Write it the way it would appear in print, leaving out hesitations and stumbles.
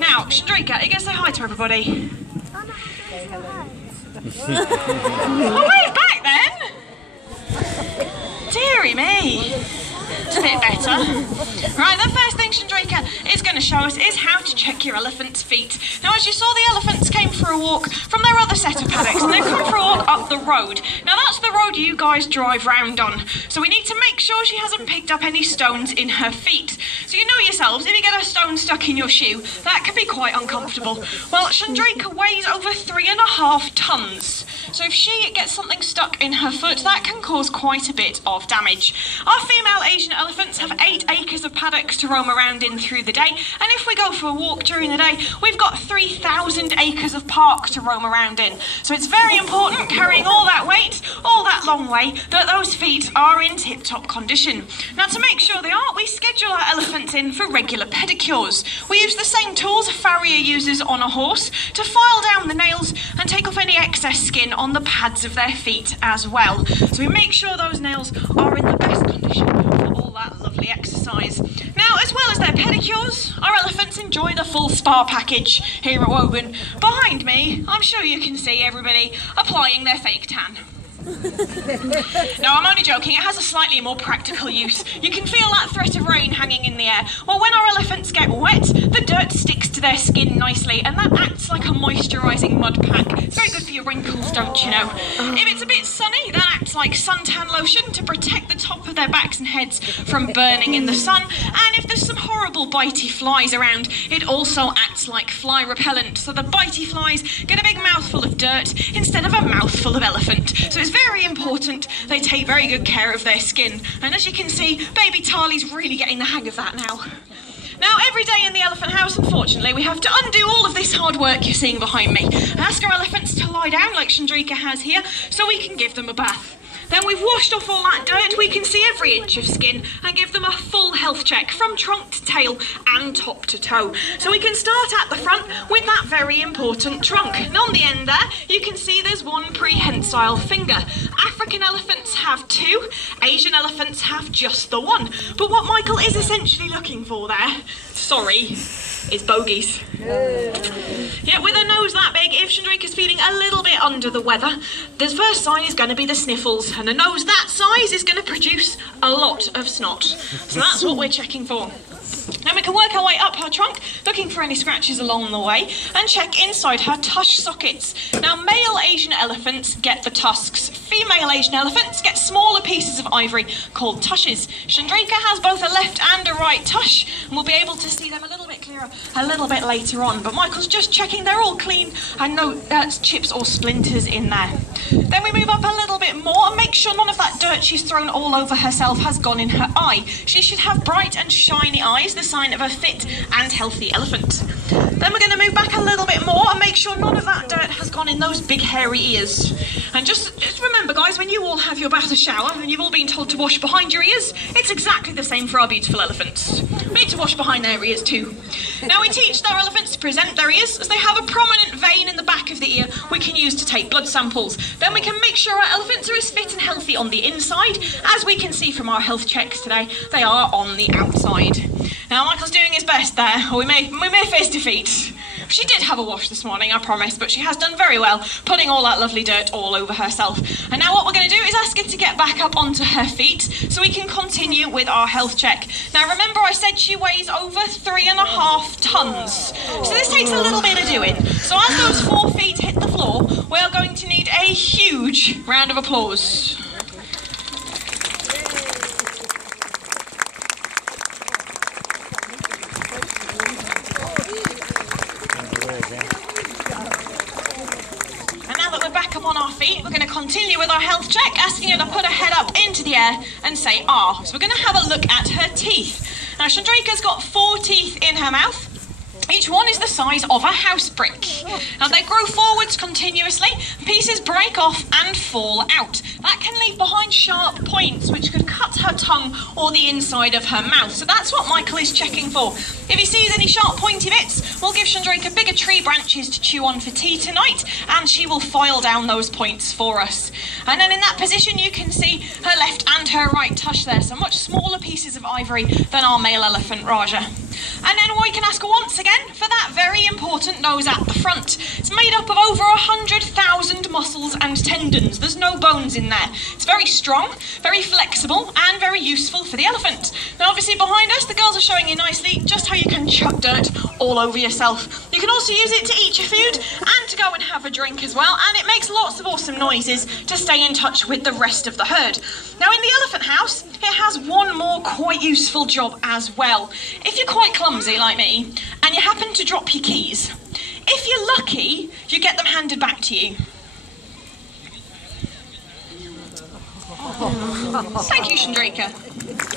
Now, Chandrika, are you going to say hi to everybody? Oh, wave back then! Dearie me. It's a bit better. Right, the first thing Chandrika is going to show us is how to check your elephant's feet. Now, as you saw, the elephants came for a walk from their other set of paddocks, and they've come for a walk up the road. Now, that's the road you guys drive round on, so we need to make sure she hasn't picked up any stones in her feet. So you know yourselves, if you get a stone stuck in your shoe, that can be quite uncomfortable. Well, Chandrika weighs over 3.5 tons. So if she gets something stuck in her foot, that can cause quite a bit of damage. Our female Asian elephants have 8 acres of paddocks to roam around in through the day, and if we go for a walk during the day, we've got 3,000 acres of park to roam around in. So it's very important, carrying all that weight, all that long way, that those feet are in tip-top condition. Now, to make sure they are, we schedule our elephants in for regular pedicures. We use the same tools a farrier uses on a horse to file down the nails and take off any excess skin on the pads of their feet as well. So we make sure those nails are in the best condition for all that lovely exercise. Now, as well as their pedicures, our elephants enjoy the full spa package here at Woburn. Behind me, I'm sure you can see everybody applying their fake tan. No, I'm only joking. It has a slightly more practical use. You can feel that threat of rain hanging in the air. Well, when our elephants get wet, the dirt sticks to their skin nicely, and that acts like a moisturising mud pack. It's very good for your wrinkles, don't you know? If it's a bit sunny, that acts like suntan lotion to protect the top of their backs and heads from burning in the sun. And if there's some horrible bitey flies around, it also acts like fly repellent. So the bitey flies get a big mouthful of dirt instead of a mouthful of elephant. So it's very important they take very good care of their skin. And as you can see, baby Tali's really getting the hang of that now. Now, every day in the elephant house, unfortunately, we have to undo all of this hard work you're seeing behind me and ask our elephants to lie down like Chandrika has here so we can give them a bath. Then we've washed off all that dirt, we can see every inch of skin and give them a full health check from trunk to tail and top to toe. So we can start at the front with that very important trunk. And on the end there, you can see there's one prehensile finger. African elephants have 2, Asian elephants have just the 1. But what Michael is essentially looking for there, sorry, is bogies. Yeah, with a nose that big, if Chandrika's feeling a little bit under the weather, the first sign is going to be the sniffles, and a nose that size is going to produce a lot of snot. So that's what we're checking for. Now we can work our way up her trunk, looking for any scratches along the way, and check inside her tush sockets. Now, male Asian elephants get the tusks. Female Asian elephants get smaller pieces of ivory called tushes. Chandrika has both a left and a right tush, and we'll be able to see them a little bit clearer a little bit later on. But Michael's just checking they're all clean and no chips or splinters in there. Then we move up a little bit more and make sure none of that dirt she's thrown all over herself has gone in her eye. She should have bright and shiny eyes, the sign of a fit and healthy elephant. Then we're going to move back a little bit more and make sure none of that dirt has gone in those big hairy ears. And just remember, guys, when you all have your bath or shower and you've all been told to wash behind your ears, it's exactly the same for our beautiful elephants. We need to wash behind their ears too. Now we teach our elephants to present their ears as they have a prominent vein in the back of the ear we can use to take blood samples. Then we can make sure our elephants are as fit and healthy on the inside. As we can see from our health checks today, they are on the outside. Now Michael's doing his best there, or we may face defeat. She did have a wash this morning, I promise, but she has done very well, putting all that lovely dirt all over herself. And now what we're going to do is ask her to get back up onto her feet so we can continue with our health check. Now remember I said she weighs over 3.5 tons. So this takes a little bit of doing. So as those 4 feet hit the floor, we're going to need a huge round of applause. On our feet, we're going to continue with our health check, asking her to put her head up into the air and say ah. So we're going to have a look at her teeth. Now Chandrika's got 4 teeth in her mouth. Each one is the size of a house brick. Now they grow forwards continuously, pieces break off and fall out. That can leave behind sharp points which could cut her tongue or the inside of her mouth. So that's what Michael is checking for. If he sees any sharp pointy bits, we'll give Chandrika bigger tree branches to chew on for tea tonight, and she will file down those points for us. And then in that position you can see her left and her right tush there, so much smaller pieces of ivory than our male elephant Raja. And then we can ask her once again for that very important nose at the front. It's made up of over 100,000 muscles and tendons. There's no bones in there. It's very strong, very flexible, and very useful for the elephant. Now, obviously behind us, the girls are showing you nicely just how you can chuck dirt all over yourself. You can also use it to eat your food and to go and have a drink as well, and it makes lots of awesome noises to stay in touch with the rest of the herd. Now, in the elephant house, it has one more quite useful job as well. If you're quite clumsy like me, and you happen to drop your keys, if you're lucky, you get them handed back to you. Thank you, Chandraka.